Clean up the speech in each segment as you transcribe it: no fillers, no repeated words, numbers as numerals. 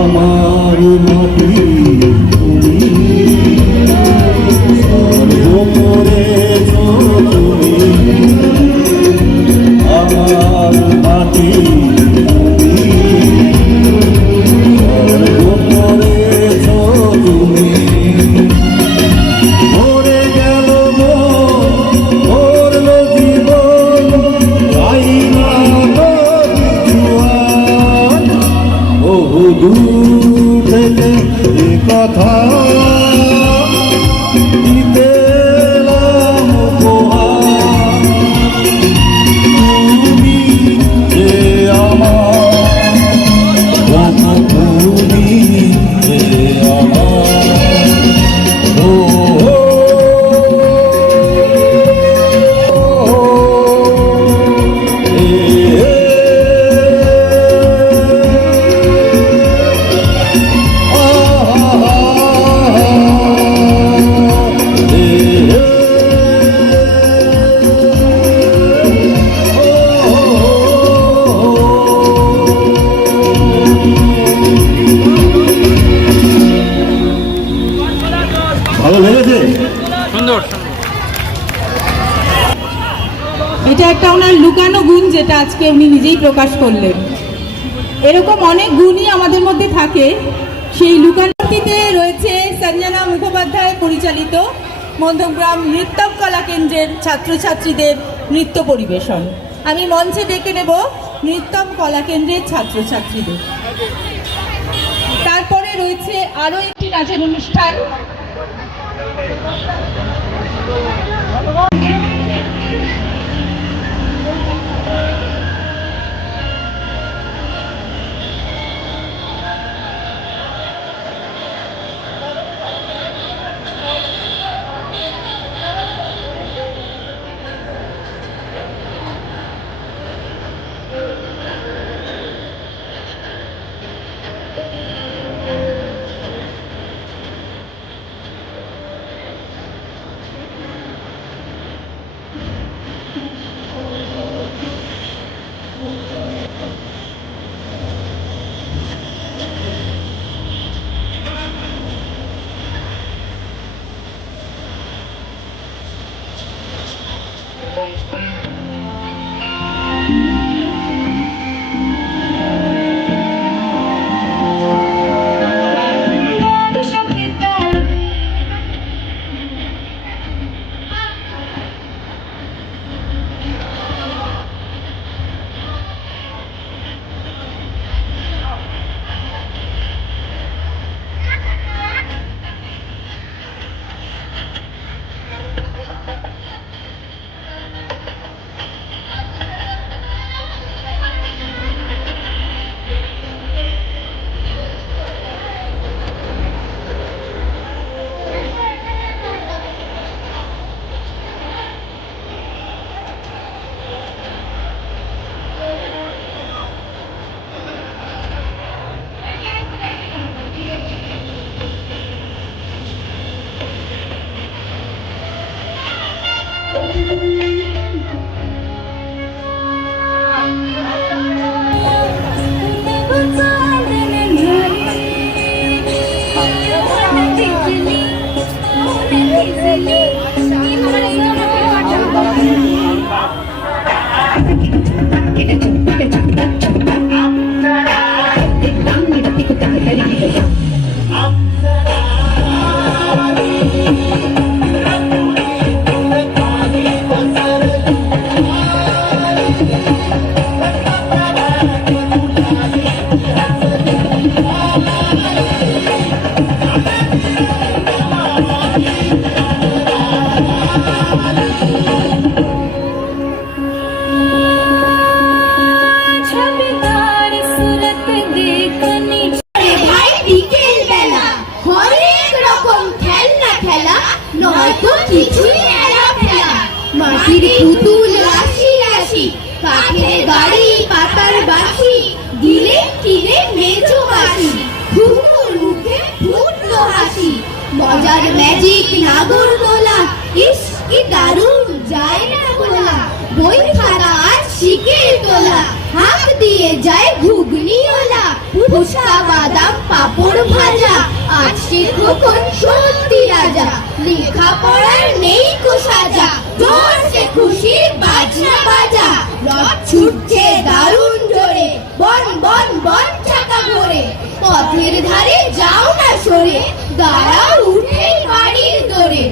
আমার মাটি তুমি স্বর্গ করেছ তুমি আমার মাটি কথা দিতে তুমি যে আমার তুমি যে ভালো লেগেছে? সুন্দর। এটা একটা ওনার লুকানো গুণ, যেটা আজকে উনি নিজেই প্রকাশ করলেন। এরকম অনেক গুণই আমাদের মধ্যে থাকে। সেই লুকানোটিতে রয়েছে সঞ্জনা মুখোপাধ্যায় পরিচালিত মধ্যমগ্রাম নৃত্যম কলা কেন্দ্রের ছাত্রছাত্রীদের নৃত্য পরিবেশন। আমি মঞ্চে ডেকে নেব নৃত্যম কলা কেন্দ্রের ছাত্রছাত্রীদের। তারপরে রয়েছে আরও একটি নাচের অনুষ্ঠান। মাটির পুতুল রাশি রাশি, কাঠের গাড়ি পাতার বাঁশি, দিলে কিনে মেজো হাসি, ঘুঘুর মুখে ফুটলো হাসি, মজার ম্যাজিক নাগর দোলা, ইস কি দারুণ যায় না বলা, বই খানা আজ শিখে তোলা, হাত দিয়ে যায় ঘুগনি ওলা, ফুচকা বাদাম খোকন সত্যি রাজা, লেখাপড়ার নেই কো সাজা, জোরসে খুশির বাজনা বাজা, রথ ছুটছে দারুণ জোরে, বন বন বন চাকা ঘোরে, পথের ধারে যাও না সরে, দাঁড়াও উঠেই বাড়ির দোরে,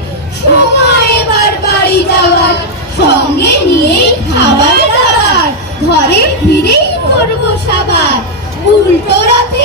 সময় এবার বাড়ি যাওয়ার, সঙ্গে নিয়েই খাবার দাবার, ঘরে ফিরেই করবো সাবার, উল্টো রথে